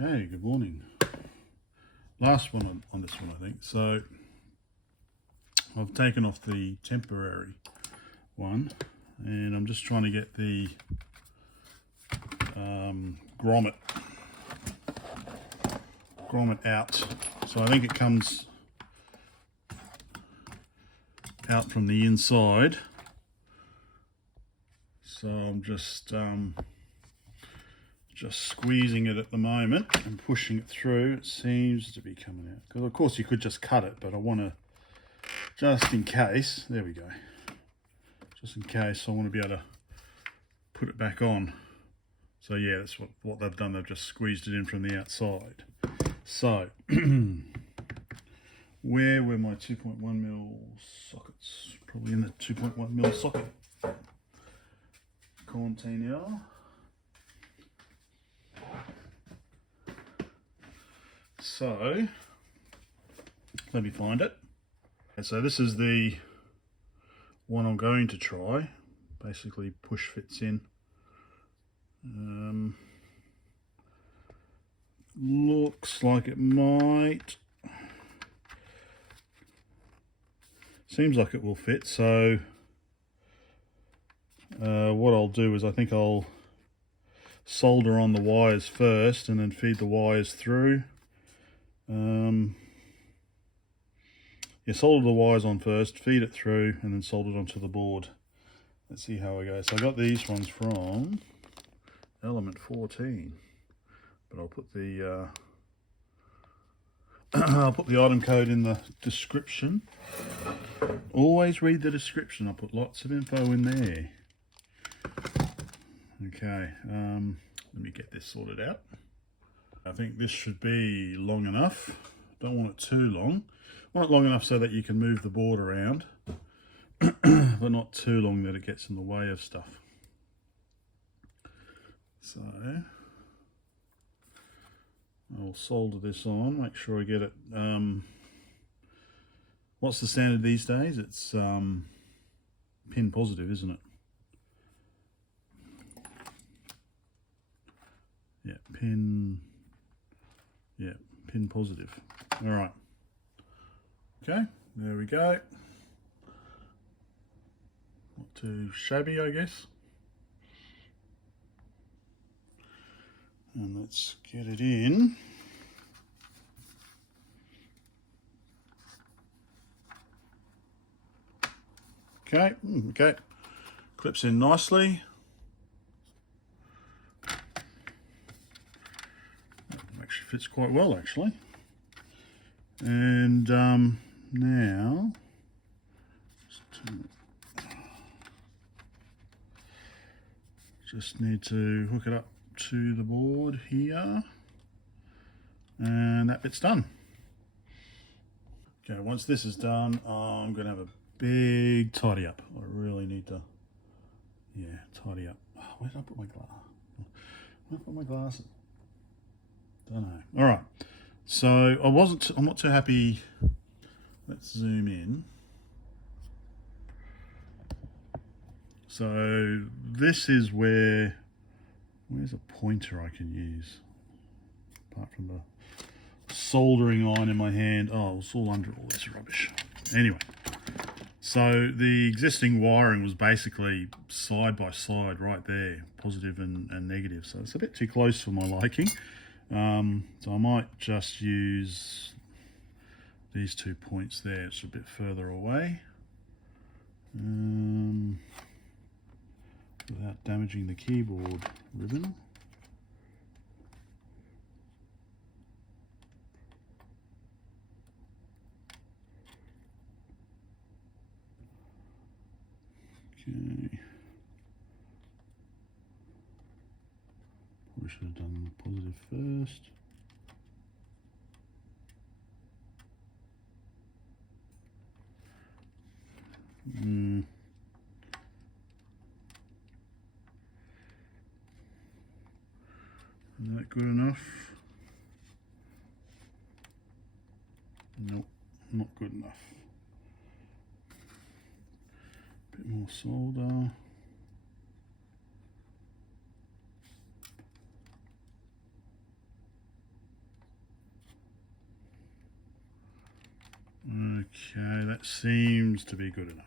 Okay, good morning. Last one on this one, I think. So I've taken off the temporary one and I'm just trying to get the grommet out. So I think it comes out from the inside. So I'm just squeezing it at the moment and pushing it through. It seems to be coming out. Because of course you could just cut it, but I want to, just in case, there we go. Just in case, I want to be able to put it back on. So yeah, that's what they've done. They've just squeezed it in from the outside. So, where were my 2.1mm sockets? Probably in the 2.1mm socket container. So, let me find it. And so this is the one I'm going to try. Basically push fits in. Looks like it might. Seems like it will fit. So what I'll do is I think I'll solder on the wires first and then feed the wires through. Yeah, solder the wires on first, feed it through, and then solder it onto the board. Let's see how we go. So I got these ones from Element 14, but I'll put the I'll put the item code in the description. Always read the description. I'll put lots of info in there. Okay, let me get this sorted out. I think this should be long enough. Don't want it too long. I want it long enough so that you can move the board around, but not too long that it gets in the way of stuff. So I'll solder this on, make sure I get it. What's the standard these days? It's pin positive, isn't it? Yeah, pin positive. All right. Okay, there we go. Not too shabby, I guess. And let's get it in. Okay, okay. Clips in nicely. Actually fits quite well, actually. And now, just need to hook it up to the board here, and that bit's done. Okay, once this is done, I'm going to have a big tidy up. I really need to, yeah, tidy up. Oh, where did I put my glass? Where did I put my glasses? Don't know. All right. So I'm not too happy. Let's zoom in. So this is where's a pointer I can use? Apart from the soldering iron in my hand. Oh, it's all under all this rubbish. Anyway, so the existing wiring was basically side by side right there, positive and negative. So it's a bit too close for my liking. So I might just use these 2 points there. It's a bit further away, without damaging the keyboard ribbon. Okay. Probably should have done the positive first. Is that good enough? Nope, not good enough. Bit more solder. Okay, that seems to be good enough.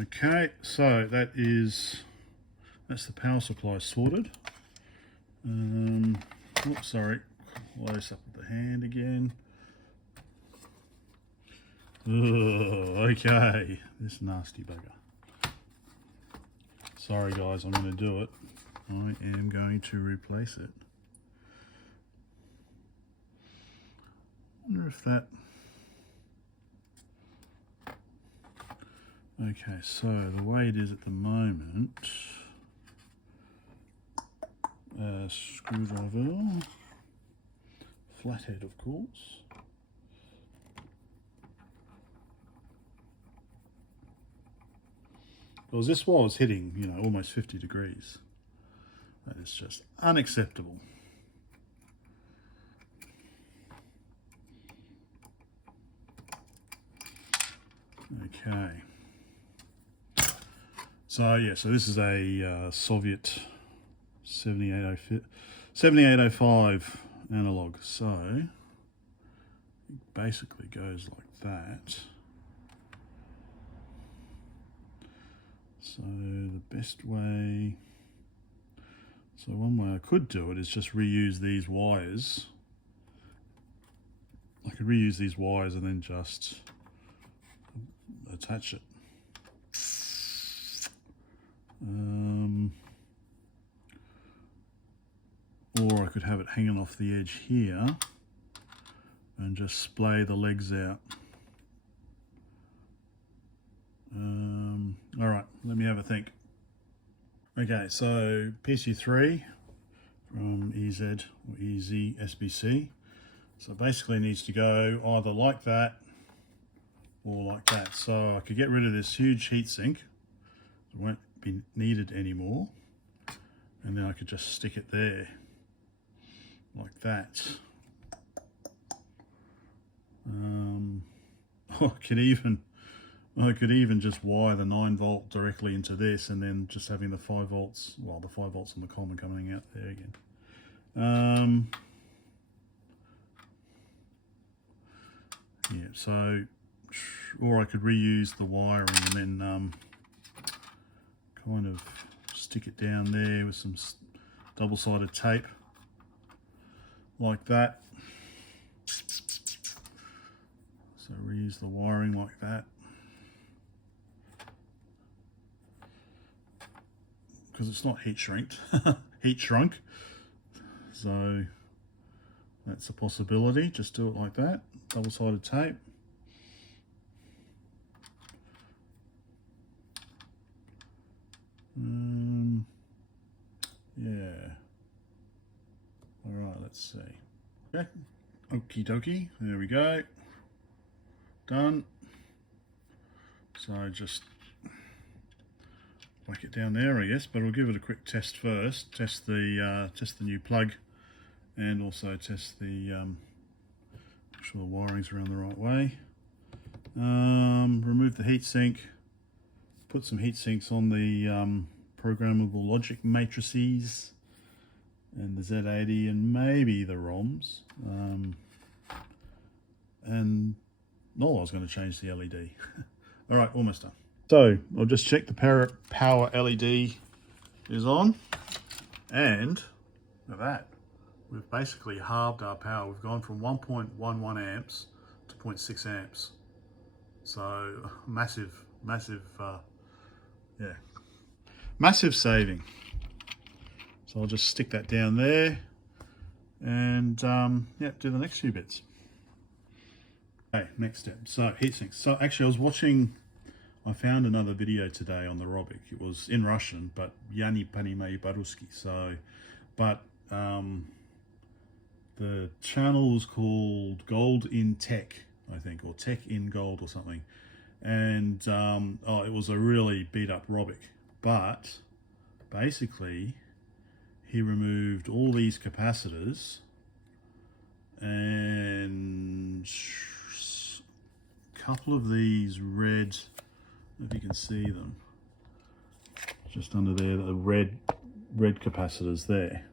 Okay, so that's the power supply sorted. Oops, sorry, close up with the hand again. Okay, this nasty bugger. Sorry guys, I'm going to do it. I am going to replace it. I wonder if that... Okay, so the way it is at the moment, screwdriver, flathead of course. Because this was hitting, you know, almost 50 degrees. That is just unacceptable. Okay. So yeah, so this is a Soviet 7805 analog. So it basically goes like that. So the best way, so one way I could do it is just reuse these wires. I could reuse these wires and then just attach it. Or I could have it hanging off the edge here and just splay the legs out. All right, let me have a think. Okay, so PC3 from EZ or EZ SBC. So basically it needs to go either like that or like that. So I could get rid of this huge heatsink. It won't be needed anymore. And then I could just stick it there like that. I could even just wire the 9-volt directly into this and then just having the 5 volts, well, the 5 volts on the common coming out there again. Yeah, so, or I could reuse the wiring and then kind of stick it down there with some double-sided tape like that. So reuse the wiring like that. Because it's not heat shrinked, heat shrunk. So that's a possibility. Just do it like that, double-sided tape. Yeah. All right, let's see. Okay, okie dokie, there we go. Done. So just whack it down there, I guess, but we'll give it a quick test first. Test the new plug, and also test the make sure the wiring's around the right way. Remove the heatsink. Put some heat sinks on the programmable logic matrices and the Z80 and maybe the ROMs. And no, I was going to change the LED. All right, almost done. So I'll just check the power LED is on, and look at that. We've basically halved our power. We've gone from 1.11 amps to 0.6 amps. So massive saving. So I'll just stick that down there and yeah, do the next few bits. Okay, next step. So heatsinks. So actually I found another video today on the Robik. It was in Russian, but Yani Panimay Baruski. So, but the channel was called Gold in Tech, I think, or Tech in Gold or something. And oh, it was a really beat up Robik. But basically, he removed all these capacitors and a couple of these red, if you can see them, just under there, the red capacitors there.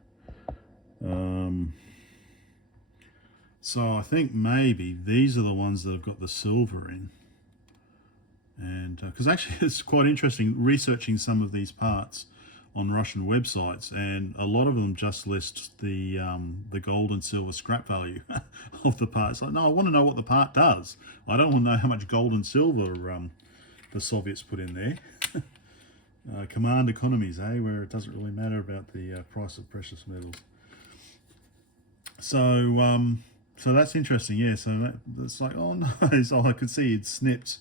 So I think maybe these are the ones that have got the silver in. And because actually it's quite interesting researching some of these parts on Russian websites, and a lot of them just list the gold and silver scrap value of the part. It's like, no, I want to know what the part does. I don't want to know how much gold and silver the Soviets put in there. Command economies, where it doesn't really matter about the price of precious metals. So so that's interesting, yeah. So that's like, oh no, so I could see it snipped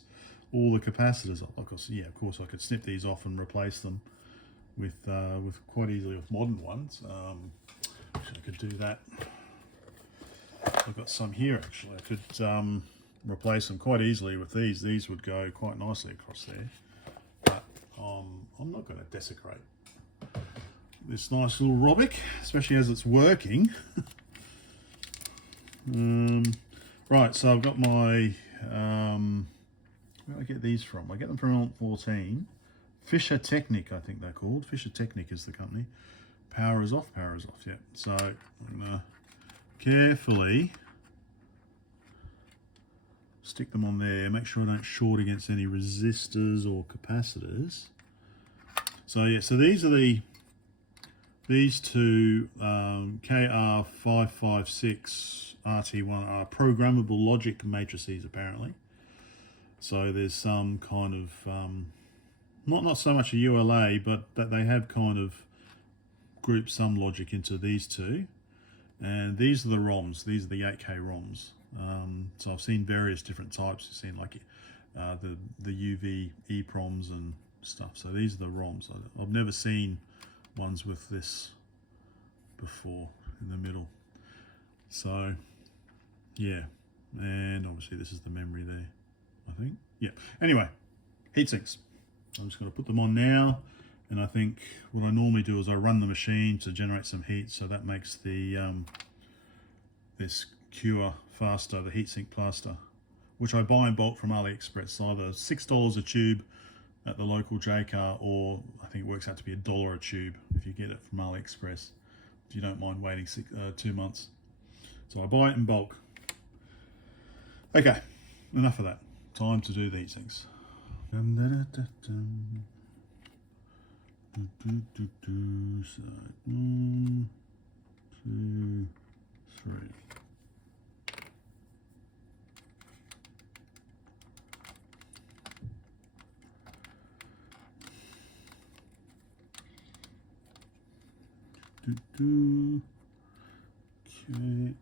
all the capacitors off. Of course, yeah, of course I could snip these off and replace them with quite easily with modern ones. Actually, I could do that. I've got some here actually. I could replace them quite easily with these. These would go quite nicely across there. But I'm not going to desecrate this nice little Robik, especially as it's working. Right, so I've got my where do I get these from? I get them from Element 14. Fischer Elektronik, I think they're called. Fischer Elektronik is the company. Power is off, yeah. So I'm going to carefully stick them on there, make sure I don't short against any resistors or capacitors. So yeah, so these are these two KR556 RT1 are programmable logic matrices apparently. So there's some kind of not so much a ULA, but that they have kind of grouped some logic into these two. And these are the ROMs. These are the 8K ROMs. So I've seen various different types. I've seen like the UV EPROMs and stuff. So these are the ROMs. I've never seen ones with this before in the middle. So yeah, and obviously this is the memory there, I think. Yeah. Anyway, heatsinks. I'm just going to put them on now, and I think what I normally do is I run the machine to generate some heat, so that makes the this cure faster, the heatsink plaster, which I buy in bulk from Aliexpress, either $6 a tube at the local JCar, or I think it works out to be $1 a tube if you get it from Aliexpress, if you don't mind waiting 2 months. So I buy it in bulk. Okay, enough of that. Time to do the heatsinks. So, 1, 2, 3. Okay.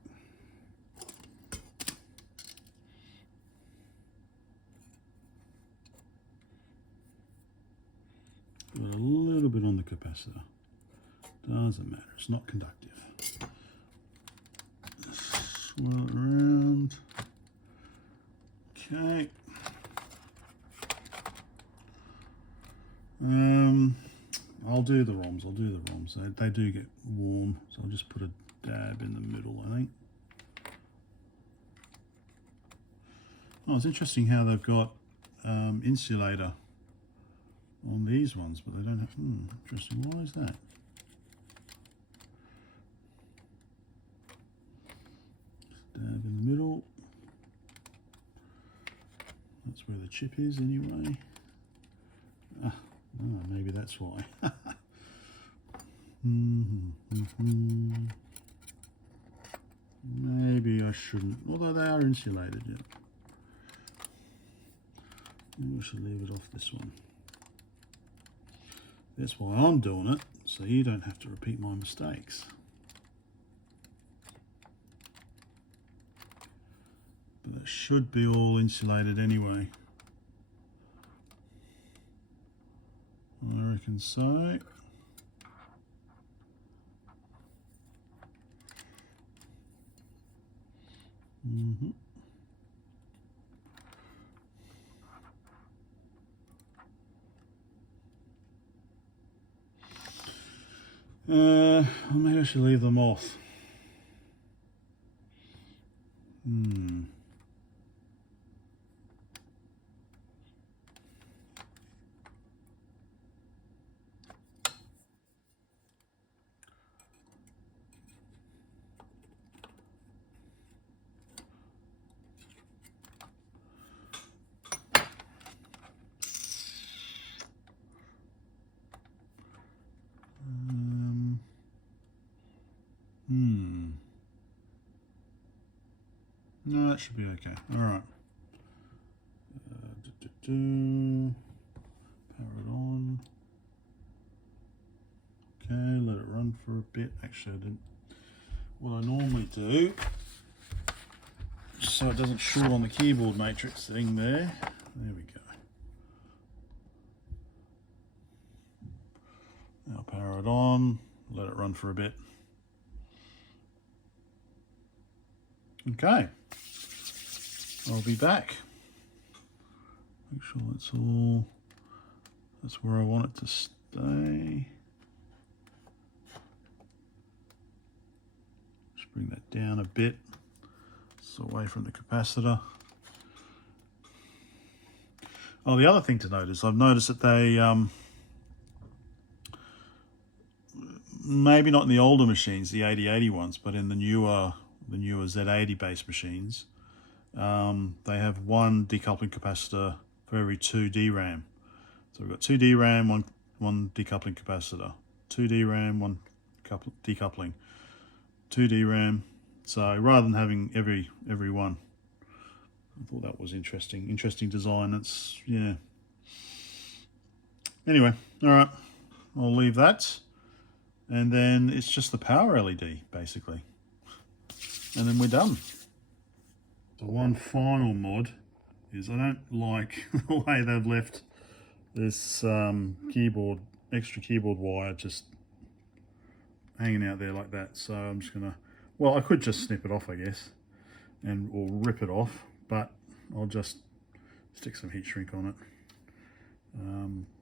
Got a little bit on the capacitor. Doesn't matter, it's not conductive. Swirl it around. Okay. I'll do the ROMs. They do get warm, so I'll just put a dab in the middle, I think. Oh, it's interesting how they've got insulator on these ones, but they don't have. Interesting. Why is that? Dab in the middle. That's where the chip is, anyway. Maybe that's why. Maybe I shouldn't, although they are insulated. Yeah. Maybe I should leave it off this one. That's why I'm doing it, so you don't have to repeat my mistakes. But it should be all insulated anyway. I reckon so. Maybe I should leave them off. No, that should be okay. All right. Power it on. Okay, let it run for a bit. Actually, I didn't. What I normally do, so it doesn't short on the keyboard matrix thing there. There we go. Now power it on, let it run for a bit. Okay, I'll be back. Make sure that's where I want it to stay. Just bring that down a bit, so away from the capacitor. Oh, the other thing to notice, I've noticed that they, maybe not in the older machines, the 8080 ones, but in the newer Z80 based machines, they have one decoupling capacitor for every 2 DRAM. So we've got 2 DRAM, one decoupling capacitor, 2 DRAM, one decoupling, 2 DRAM. So rather than having every one, I thought that was interesting. Interesting design. That's, yeah. Anyway, all right, I'll leave that. And then it's just the power LED, basically. And then we're done. So one final mod is I don't like the way they've left this extra keyboard wire just hanging out there like that. So I'm just gonna, well, I could just snip it off, I guess, or rip it off, but I'll just stick some heat shrink on it.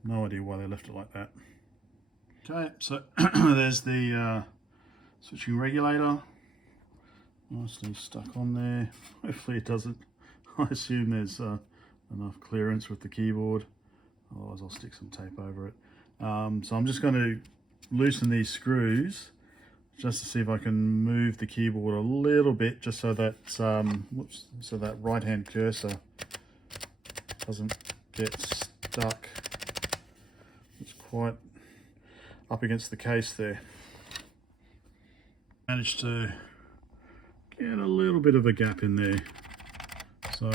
No idea why they left it like that. Okay, so there's the switching regulator, nicely stuck on there. Hopefully it doesn't, I assume there's enough clearance with the keyboard, otherwise I'll stick some tape over it. So I'm just going to loosen these screws just to see if I can move the keyboard a little bit, just so that so that right hand cursor doesn't get stuck. It's quite up against the case there. Managed to get a little bit of a gap in there, so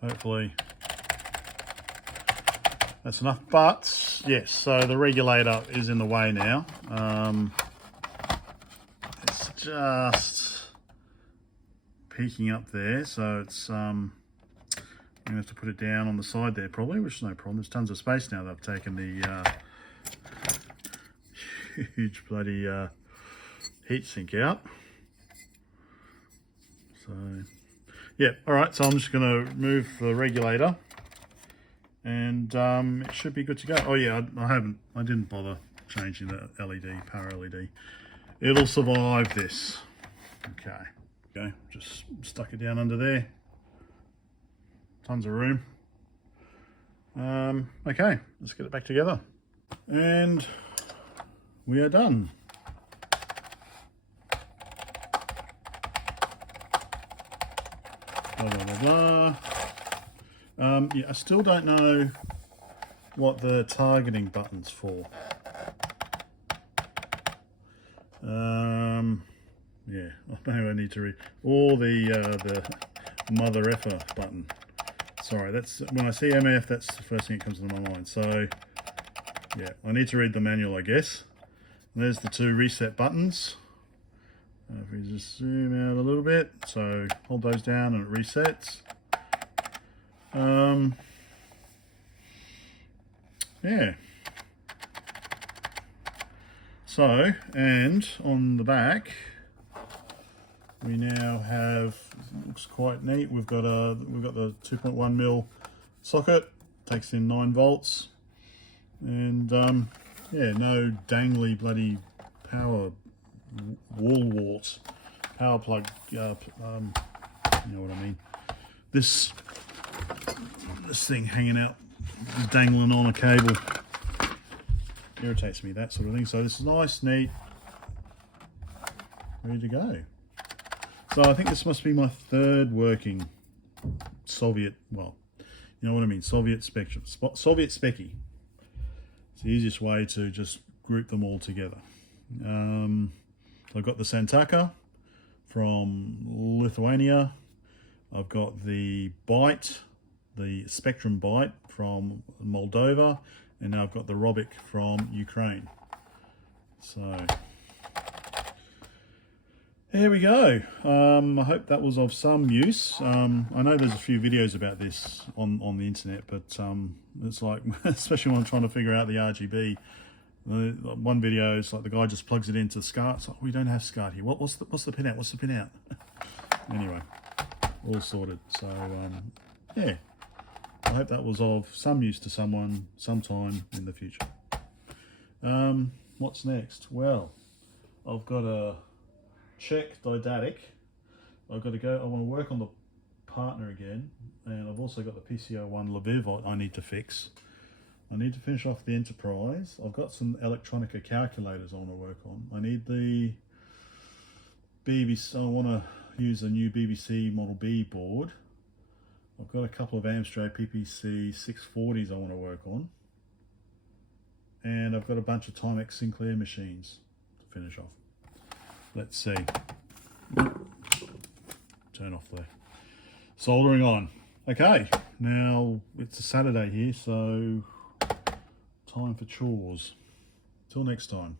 hopefully that's enough. But yes, so the regulator is in the way now. It's just peeking up there, so it's I'm gonna have to put it down on the side there probably, which is no problem. There's tons of space now. They've taken the huge bloody heatsink out. So yeah, all right, so I'm just gonna remove the regulator and it should be good to go. Oh yeah, I didn't bother changing the LED, power LED. It'll survive this. Okay, just stuck it down under there. Tons of room. Okay, let's get it back together. And we are done. Blah, blah, blah, blah. Yeah, I still don't know what the targeting button's for. Yeah, maybe I need to read. Or the mother effer button. Sorry, that's when I see MF, that's the first thing that comes into my mind. So yeah, I need to read the manual, I guess. And there's the 2 reset buttons. If we just zoom out a little bit, so hold those down and it resets. Yeah. So, and on the back, we now have, looks quite neat. We've got the 2.1mm socket, takes in 9 volts, and yeah, no dangly bloody power wall warts, power plug. You know what I mean. This thing hanging out, dangling on a cable, irritates me, that sort of thing. So this is nice, neat, ready to go. So I think this must be my 3rd working Soviet, well, you know what I mean, Soviet Spectrum, Soviet Specky. It's the easiest way to just group them all together. I've got the Santaka from Lithuania. I've got the Byte, the Spectrum Byte from Moldova, and now I've got the Robik from Ukraine. So there we go. I hope that was of some use. I know there's a few videos about this on the internet, but it's like, especially when I'm trying to figure out the RGB. One video is like the guy just plugs it into SCART. It's like, we don't have SCART here. What's the pin out? What's the pin out? Anyway, all sorted. So yeah, I hope that was of some use to someone sometime in the future. What's next? Well, I've got a Czech didactic. I've got to go. I want to work on the partner again, and I've also got the PC01 Lviv I need to fix. I need to finish off the Enterprise. I've got some Elektronika calculators I want to work on. I need the BBC. I want to use a new BBC Model B board. I've got a couple of Amstrad PPC 640s I want to work on. And I've got a bunch of Timex Sinclair machines to finish off. Let's see. Turn off there. Soldering on. Okay, now it's a Saturday here, so time for chores. Till next time.